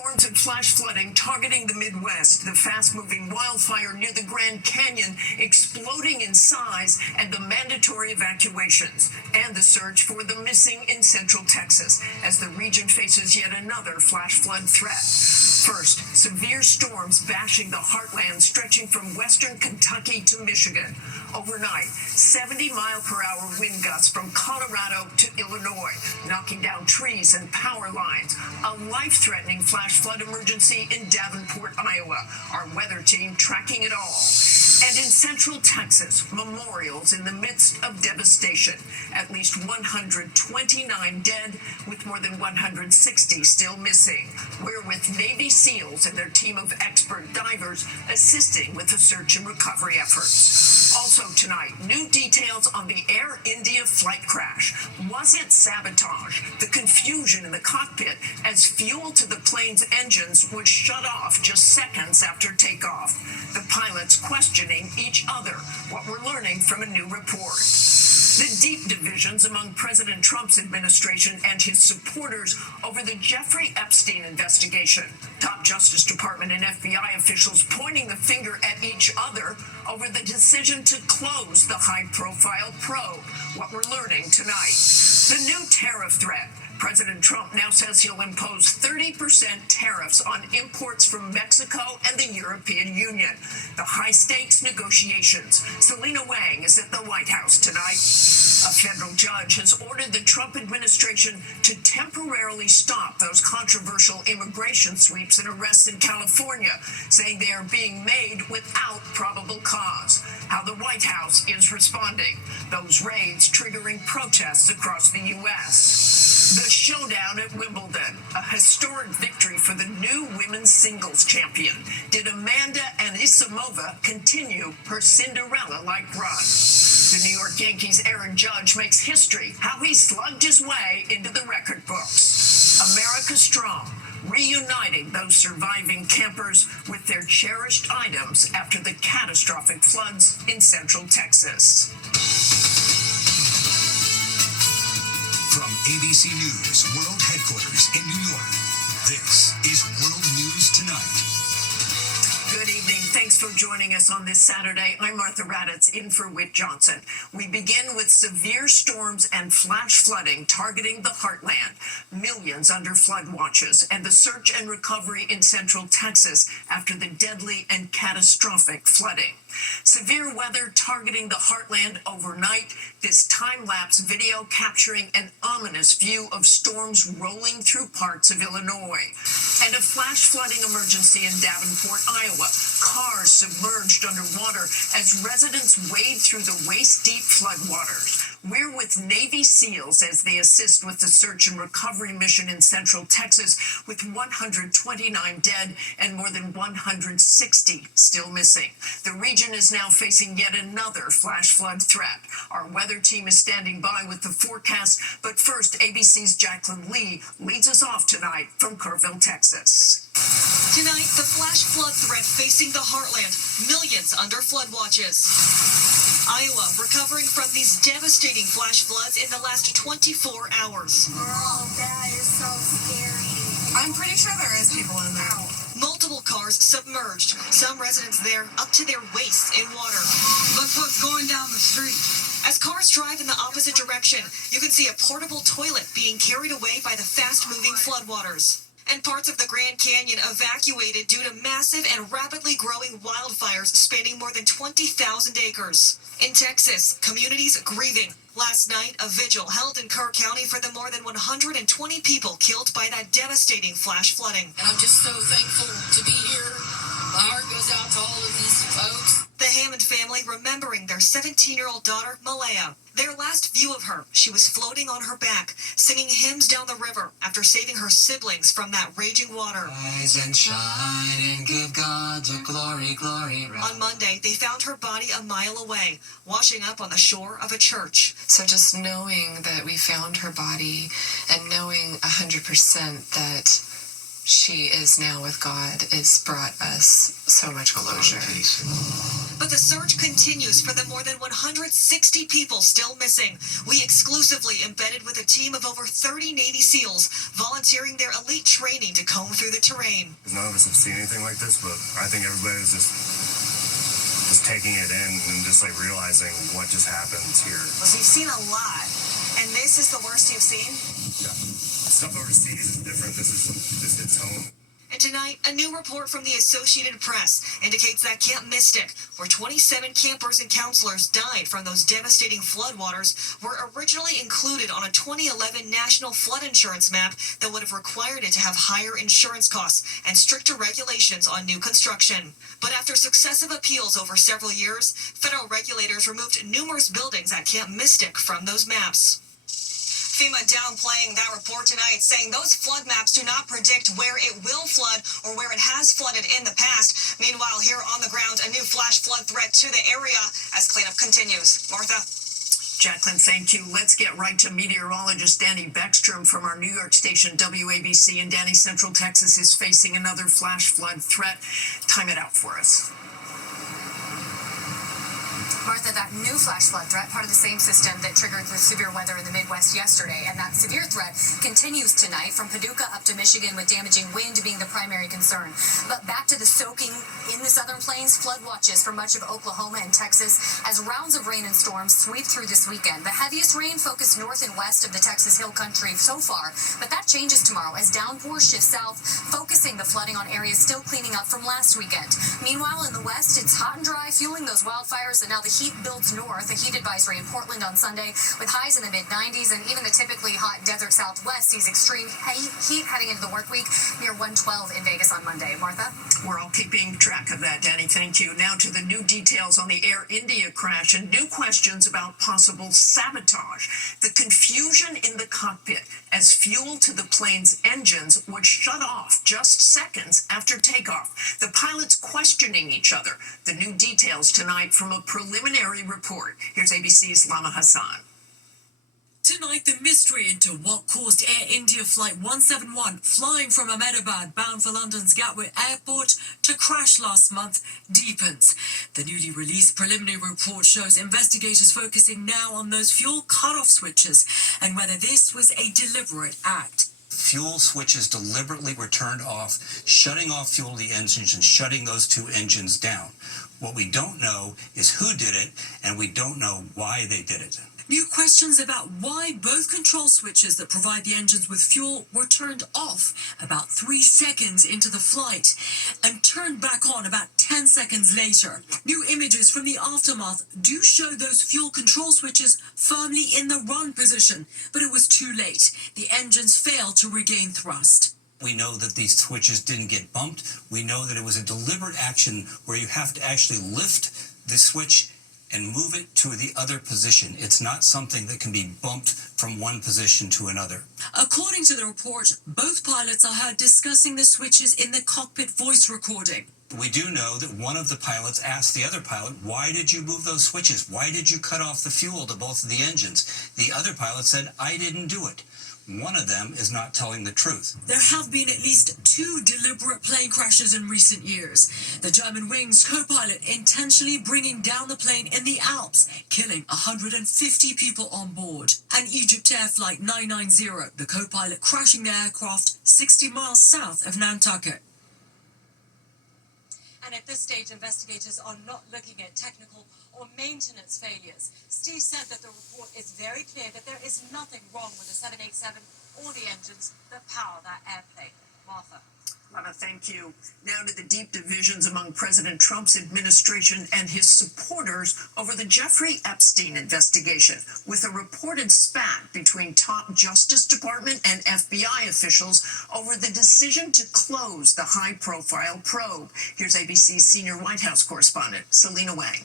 Storms and flash flooding targeting the Midwest, the fast-moving wildfire near the Grand Canyon exploding in size, and the mandatory evacuations, and the search for the missing in central Texas as the region faces yet another flash flood threat. First, severe storms bashing the heartland stretching from western Kentucky to Michigan. Overnight, 70-mile-per-hour wind gusts from Colorado to Illinois, knocking down trees and power lines. A life-threatening flash flood emergency in Davenport, Iowa. Our weather team tracking it all. And in central Texas, memorials in the midst of devastation. At least 129 dead, with more than 160 still missing. We're with Navy SEALs and their team of expert divers assisting with the search and recovery efforts. Also tonight, new details on the Air India flight crash. Was it sabotage? The confusion in the cockpit as fuel to the plane's engines was shut off just seconds after takeoff. The pilots questioning each other, what we're learning from a new report. The deep divisions among President Trump's administration and his supporters over the Jeffrey Epstein investigation. Top Justice Department and FBI officials pointing the finger at each other over the decision to close the high-profile probe. What we're learning tonight. The new tariff threat. President Trump now says he'll impose 30% tariffs on imports from Mexico and the European Union. The high-stakes negotiations. Selena Wang is at the White House tonight. A federal judge has ordered the Trump administration to temporarily stop those controversial immigration sweeps and arrests in California, saying they are being made without probable cause. How the White House is responding. Those raids triggering protests across the U.S. The showdown at Wimbledon, a historic victory for the new women's singles champion. Did Amanda Anisimova continue her Cinderella-like run? The New York Yankees' Aaron Judge makes history, how he slugged his way into the record books. America Strong, reuniting those surviving campers with their cherished items after the catastrophic floods in central Texas. From ABC News World Headquarters in New York, this is World News Tonight. Good evening. Thanks for joining us on this Saturday. I'm Martha Raddatz, in for Whit Johnson. We begin with severe storms and flash flooding targeting the heartland. Millions under flood watches and the search and recovery in central Texas after the deadly and catastrophic flooding. Severe weather targeting the heartland overnight. This time-lapse video capturing an ominous view of storms rolling through parts of Illinois. And a flash flooding emergency in Davenport, Iowa. Cars submerged underwater as residents wade through the waist-deep floodwaters. We're with Navy SEALs as they assist with the search and recovery mission in central Texas, with 129 dead and more than 160 still missing. The region is now facing yet another flash flood threat. Our weather team is standing by with the forecast, but first, ABC's Jacqueline Lee leads us off tonight from Kerrville, Texas. Tonight, the flash flood threat facing the heartland, millions under flood watches. Iowa recovering from these devastating flash floods in the last 24 hours. Girl, that is so scary. I'm pretty sure there is people in there. Multiple cars submerged, some residents there up to their waists in water. Look what's going down the street. As cars drive in the opposite direction, you can see a portable toilet being carried away by the fast-moving floodwaters. And parts of the Grand Canyon evacuated due to massive and rapidly growing wildfires spanning more than 20,000 acres. In Texas, communities grieving. Last night, a vigil held in Kerr County for the more than 120 people killed by that devastating flash flooding. And I'm just so thankful to be here. My heart goes out to all of these folks. The Hammond family remembering their 17-year-old daughter, Malaya. Their last view of her, she was floating on her back, singing hymns down the river after saving her siblings from that raging water. Rise and shine and give God the glory, glory. On Monday, they found her body a mile away, washing up on the shore of a church. So just knowing that we found her body and knowing 100% that she is now with God, it's brought us so much closure. But the search continues for the more than 160 people still missing. We exclusively embedded with a team of over 30 Navy SEALs, volunteering their elite training to comb through the terrain. None of us have seen anything like this, but I think everybody is just taking it in and just like realizing what just happened here. So you've seen a lot, and this is the worst you've seen? Yeah. Stuff overseas is different. This hits home. And tonight, a new report from the Associated Press indicates that Camp Mystic, where 27 campers and counselors died from those devastating floodwaters, were originally included on a 2011 national flood insurance map that would have required it to have higher insurance costs and stricter regulations on new construction. But after successive appeals over several years, federal regulators removed numerous buildings at Camp Mystic from those maps. FEMA downplaying that report tonight, saying those flood maps do not predict where it will flood or where it has flooded in the past. Meanwhile, here on the ground, a new flash flood threat to the area as cleanup continues. Martha. Jacqueline, thank you. Let's get right to meteorologist Danny Beckstrom from our New York station, WABC. And Danny, Central Texas is facing another flash flood threat. Time it out for us. Martha, that new flash flood threat, part of the same system that triggered the severe weather in the Midwest yesterday, and that severe threat continues tonight from Paducah up to Michigan, with damaging wind being the primary concern. But back to the soaking in the southern plains, flood watches for much of Oklahoma and Texas as rounds of rain and storms sweep through this weekend. The heaviest rain focused north and west of the Texas Hill Country so far, but that changes tomorrow as downpours shift south, focusing the flooding on areas still cleaning up from last weekend. Meanwhile, in the west, it's hot and dry, fueling those wildfires, and now the heat builds north. A heat advisory in Portland on Sunday with highs in the mid-90s, and even the typically hot desert southwest sees extreme heat heading into the work week near 112 in Vegas on Monday. Martha? We're all keeping track of that, Danny. Thank you. Now to the new details on the Air India crash and new questions about possible sabotage. The confusion in the cockpit as fuel to the plane's engines would shut off just seconds after takeoff. The pilots questioning each other. The new details tonight from a preliminary report. Here's ABC's Lama Hassan. Tonight, the mystery into what caused Air India Flight 171, flying from Ahmedabad bound for London's Gatwick Airport, to crash last month deepens. The newly released preliminary report shows investigators focusing now on those fuel cutoff switches and whether this was a deliberate act. Fuel switches deliberately were turned off, shutting off fuel to the engines and shutting those two engines down. What we don't know is who did it, and we don't know why they did it. New questions about why both control switches that provide the engines with fuel were turned off about 3 seconds into the flight and turned back on about 10 seconds later. New images from the aftermath do show those fuel control switches firmly in the run position, but it was too late. The engines failed to regain thrust. We know that these switches didn't get bumped. We know that it was a deliberate action where you have to actually lift the switch and move it to the other position. It's not something that can be bumped from one position to another. According to the report, both pilots are heard discussing the switches in the cockpit voice recording. We do know that one of the pilots asked the other pilot, why did you move those switches? Why did you cut off the fuel to both of the engines? The other pilot said, I didn't do it. One of them is not telling the truth. There have been at least 2 deliberate plane crashes in recent years. The German Wings co-pilot intentionally bringing down the plane in the Alps, killing 150 people on board. And Egypt Air Flight 990, the co-pilot crashing the aircraft 60 miles south of Nantucket. And at this stage, investigators are not looking at technical or maintenance failures. Steve said that the report is very clear that there is nothing wrong with the 787 or the engines that power that airplane. Martha. Lana, thank you. Now to the deep divisions among President Trump's administration and his supporters over the Jeffrey Epstein investigation, with a reported spat between top Justice Department and FBI officials over the decision to close the high-profile probe. Here's ABC's senior White House correspondent, Selena Wang.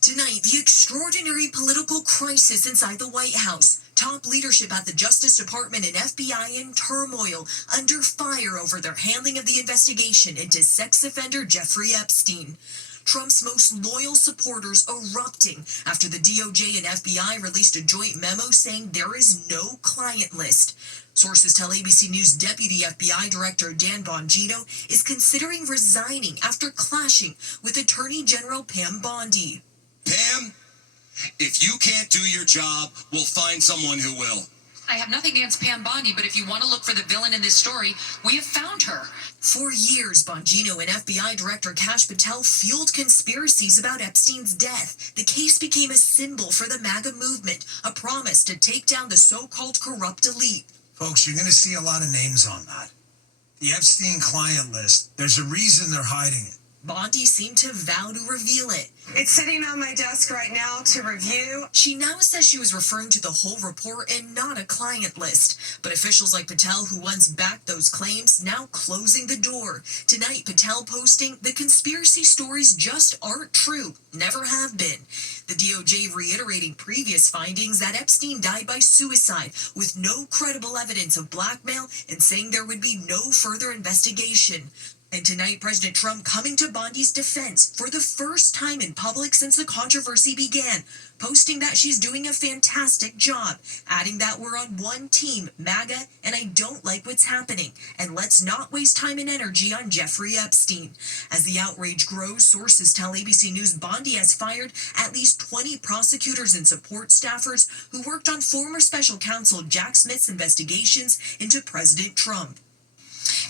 Tonight, the extraordinary political crisis inside the White House. Top leadership at the Justice Department and FBI in turmoil, under fire over their handling of the investigation into sex offender Jeffrey Epstein. Trump's most loyal supporters erupting after the DOJ and FBI released a joint memo saying there is no client list. Sources tell ABC News Deputy FBI Director Dan Bongino is considering resigning after clashing with Attorney General Pam Bondi. Pam, if you can't do your job, we'll find someone who will. I have nothing against Pam Bondi, but if you want to look for the villain in this story, we have found her. For years, Bongino and FBI Director Kash Patel fueled conspiracies about Epstein's death. The case became a symbol for the MAGA movement, a promise to take down the so-called corrupt elite. Folks, you're going to see a lot of names on that. The Epstein client list, there's a reason they're hiding it. Bondi seemed to vow to reveal it. It's sitting on my desk right now to review. She now says she was referring to the whole report and not a client list. But officials like Patel, who once backed those claims, now closing the door. Tonight, Patel posting, the conspiracy stories just aren't true, never have been. The DOJ reiterating previous findings that Epstein died by suicide with no credible evidence of blackmail and saying there would be no further investigation. And tonight, President Trump coming to Bondi's defense for the first time in public since the controversy began, posting that she's doing a fantastic job, adding that we're on one team, MAGA, and I don't like what's happening, and let's not waste time and energy on Jeffrey Epstein. As the outrage grows, sources tell ABC News Bondi has fired at least 20 prosecutors and support staffers who worked on former special counsel Jack Smith's investigations into President Trump.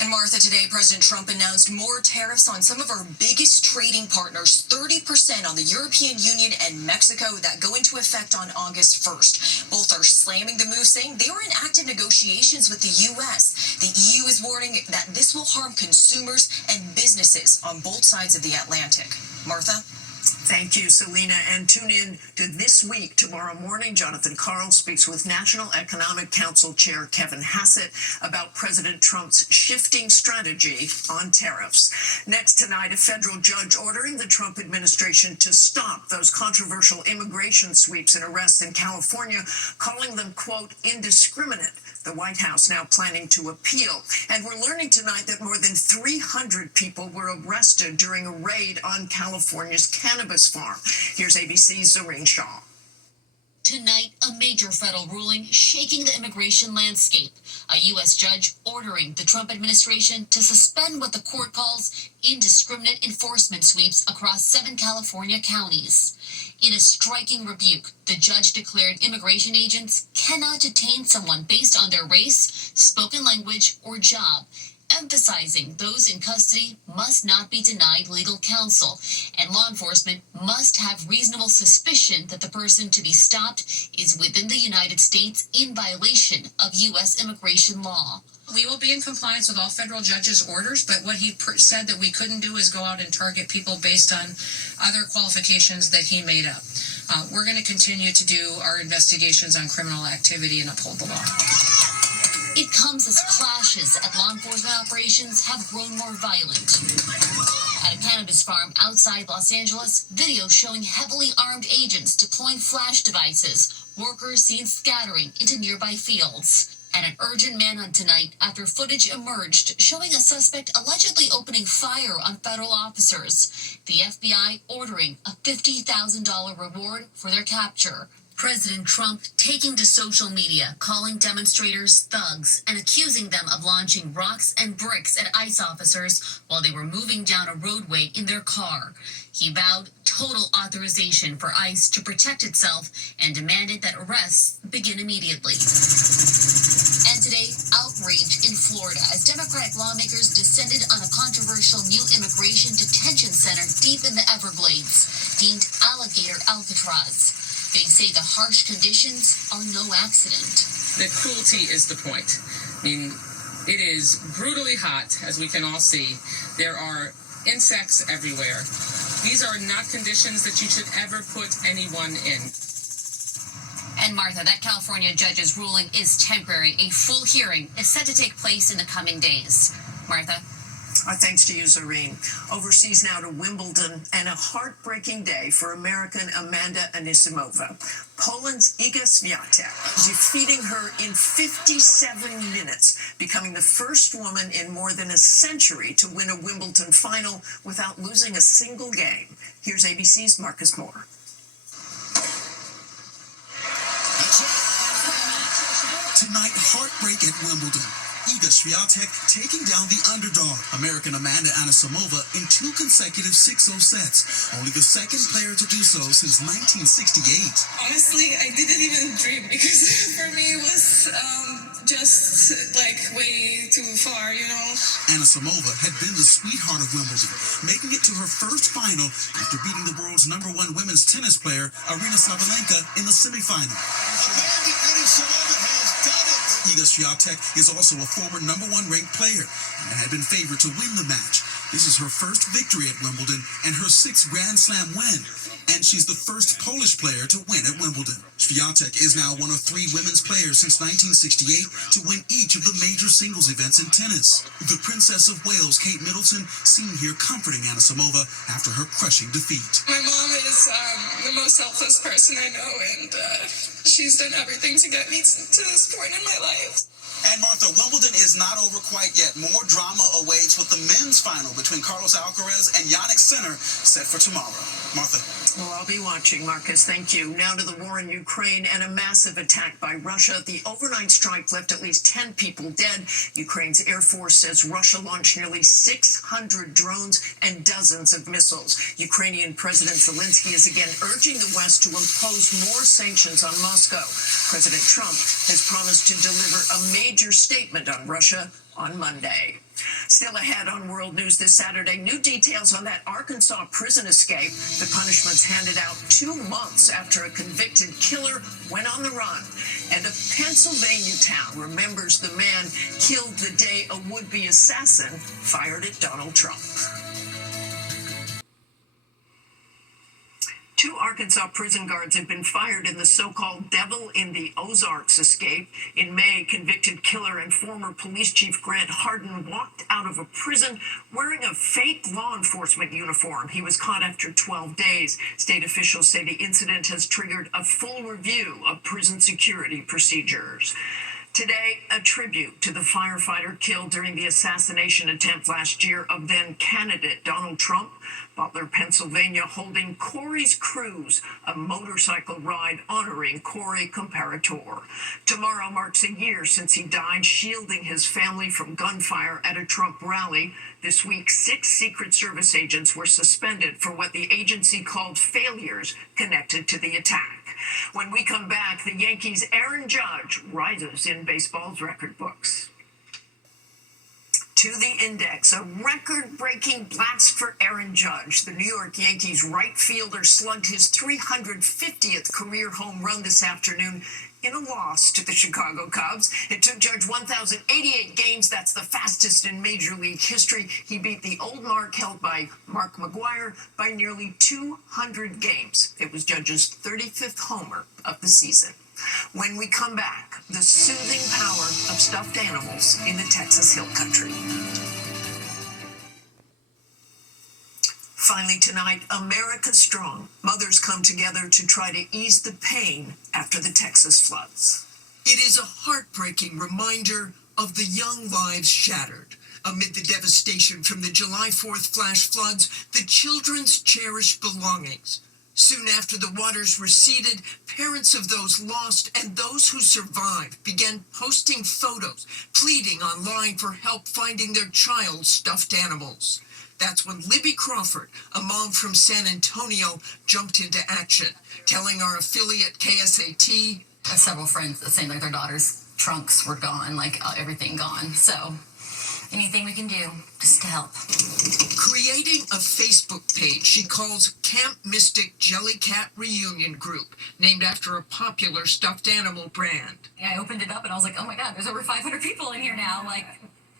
And Martha, today President Trump announced more tariffs on some of our biggest trading partners, 30% on the European Union and Mexico, that go into effect on August 1st. Both are slamming the move, saying they are in active negotiations with the U.S. The EU is warning that this will harm consumers and businesses on both sides of the Atlantic. Martha? Thank you, Selena. And tune in to This Week tomorrow morning. Jonathan Karl speaks with National Economic Council Chair Kevin Hassett about President Trump's shifting strategy on tariffs. Next tonight, a federal judge ordering the Trump administration to stop those controversial immigration sweeps and arrests in California, calling them, quote, indiscriminate. The White House now planning to appeal. And we're learning tonight that more than 300 people were arrested during a raid on California's cannabis farm. Here's ABC's Zareen Shaw. Tonight, a major federal ruling shaking the immigration landscape. A U.S. judge ordering the Trump administration to suspend what the court calls indiscriminate enforcement sweeps across 7 California counties. In a striking rebuke, the judge declared immigration agents cannot detain someone based on their race, spoken language, or job, emphasizing those in custody must not be denied legal counsel, and law enforcement must have reasonable suspicion that the person to be stopped is within the United States in violation of U.S. immigration law. We will be in compliance with all federal judges' orders, but what he said that we couldn't do is go out and target people based on other qualifications that he made up. We're going to continue to do our investigations on criminal activity and uphold the law. It comes as clashes at law enforcement operations have grown more violent. At a cannabis farm outside Los Angeles, video showing heavily armed agents deploying flash devices, workers seen scattering into nearby fields. And an urgent manhunt tonight after footage emerged showing a suspect allegedly opening fire on federal officers. The FBI ordering a $50,000 reward for their capture. President Trump taking to social media, calling demonstrators thugs and accusing them of launching rocks and bricks at ICE officers while they were moving down a roadway in their car. He vowed total authorization for ICE to protect itself and demanded that arrests begin immediately. And today, outrage in Florida as Democratic lawmakers descended on a controversial new immigration detention center deep in the Everglades, deemed Alligator Alcatraz. They say the harsh conditions are no accident. The cruelty is the point. I mean, it is brutally hot, as we can all see. There are insects everywhere. These are not conditions that you should ever put anyone in. And Martha, that California judge's ruling is temporary. A full hearing is set to take place in the coming days. Martha? Our thanks to you, Zareen. Overseas now to Wimbledon, and a heartbreaking day for American Amanda Anisimova. Poland's Iga Swiatek defeating her in 57 minutes, becoming the first woman in more than a century to win a Wimbledon final without losing a single game. Here's ABC's Marcus Moore. Tonight, heartbreak at Wimbledon. Iga Swiatek taking down the underdog, American Amanda Anisimova, in 2 consecutive 6-0 sets, only the second player to do so since 1968. Honestly, I didn't even dream because for me it was just like way too far, you know. Anisimova had been the sweetheart of Wimbledon, making it to her first final after beating the world's #1 women's tennis player, Aryna Sabalenka, in the semifinal. Amanda Anisimova has done it! Iga Swiatek is also a former #1 ranked player and had been favored to win the match. This is her first victory at Wimbledon and her 6th Grand Slam win. And she's the first Polish player to win at Wimbledon. Swiatek is now one of 3 women's players since 1968 to win each of the major singles events in tennis. The Princess of Wales, Kate Middleton, seen here comforting Anisimova after her crushing defeat. My mom is the most selfless person I know, and she's done everything to get me to this point in my life. And Martha, Wimbledon is not over quite yet. More drama awaits with the men's final between Carlos Alcaraz and Jannik Sinner set for tomorrow. Martha. Well, I'll be watching, Marcus. Thank you. Now to the war in Ukraine and a massive attack by Russia. The overnight strike left at least 10 people dead. Ukraine's Air Force says Russia launched nearly 600 drones and dozens of missiles. Ukrainian President Zelensky is again urging the West to impose more sanctions on Moscow. President Trump has promised to deliver a major statement on Russia on Monday. Still ahead on World News this Saturday, new details on that Arkansas prison escape. The punishment's handed out 2 months after a convicted killer went on the run. And a Pennsylvania town remembers the man killed the day a would-be assassin fired at Donald Trump. 2 Arkansas prison guards have been fired in the so-called Devil in the Ozarks escape. In May, convicted killer and former police chief Grant Hardin walked out of a prison wearing a fake law enforcement uniform. He was caught after 12 days. State officials say the incident has triggered a full review of prison security procedures. Today, a tribute to the firefighter killed during the assassination attempt last year of then-candidate Donald Trump. Butler, Pennsylvania, holding Corey's Cruise, a motorcycle ride honoring Corey Comparator. Tomorrow marks a year since he died, shielding his family from gunfire at a Trump rally. This week, 6 Secret Service agents were suspended for what the agency called failures connected to the attack. When we come back, the Yankees' Aaron Judge rises in baseball's record books. To the index, a record-breaking blast for Aaron Judge. The New York Yankees right fielder slugged his 350th career home run this afternoon in a loss to the Chicago Cubs. It took Judge 1,088 games. That's the fastest in Major League history. He beat the old mark held by Mark McGwire by nearly 200 games. It was Judge's 35th homer of the season. When we come back, the soothing power of stuffed animals in the Texas Hill Country. Finally tonight, America Strong. Mothers come together to try to ease the pain after the Texas floods. It is a heartbreaking reminder of the young lives shattered. Amid the devastation from the July 4th flash floods, the children's cherished belongings. Soon after the waters receded, parents of those lost and those who survived began posting photos, pleading online for help finding their child's stuffed animals. That's when Libby Crawford, a mom from San Antonio, jumped into action, telling our affiliate KSAT, I have several friends saying like their daughter's trunks were gone, like everything gone. So anything we can do just to help. Creating a Facebook page she calls Camp Mystic Jellycat Reunion Group, named after a popular stuffed animal brand. I opened it up and I was like, oh my God, there's over 500 people in here now, like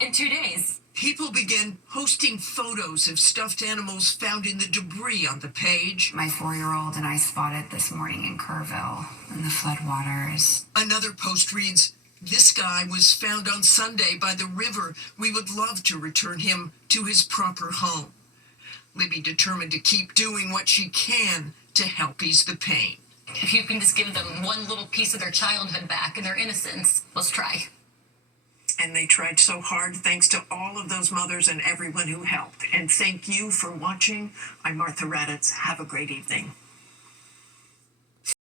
in 2 days. People began posting photos of stuffed animals found in the debris on the page. My 4-year-old and I spotted this morning in Kerrville in the floodwaters. Another post reads, this guy was found on Sunday by the river. We would love to return him to his proper home. Libby determined to keep doing what she can to help ease the pain. If you can just give them one little piece of their childhood back and their innocence, let's try. And they tried so hard. Thanks to all of those mothers and everyone who helped. And thank you for watching. I'm Martha Raddatz. Have a great evening.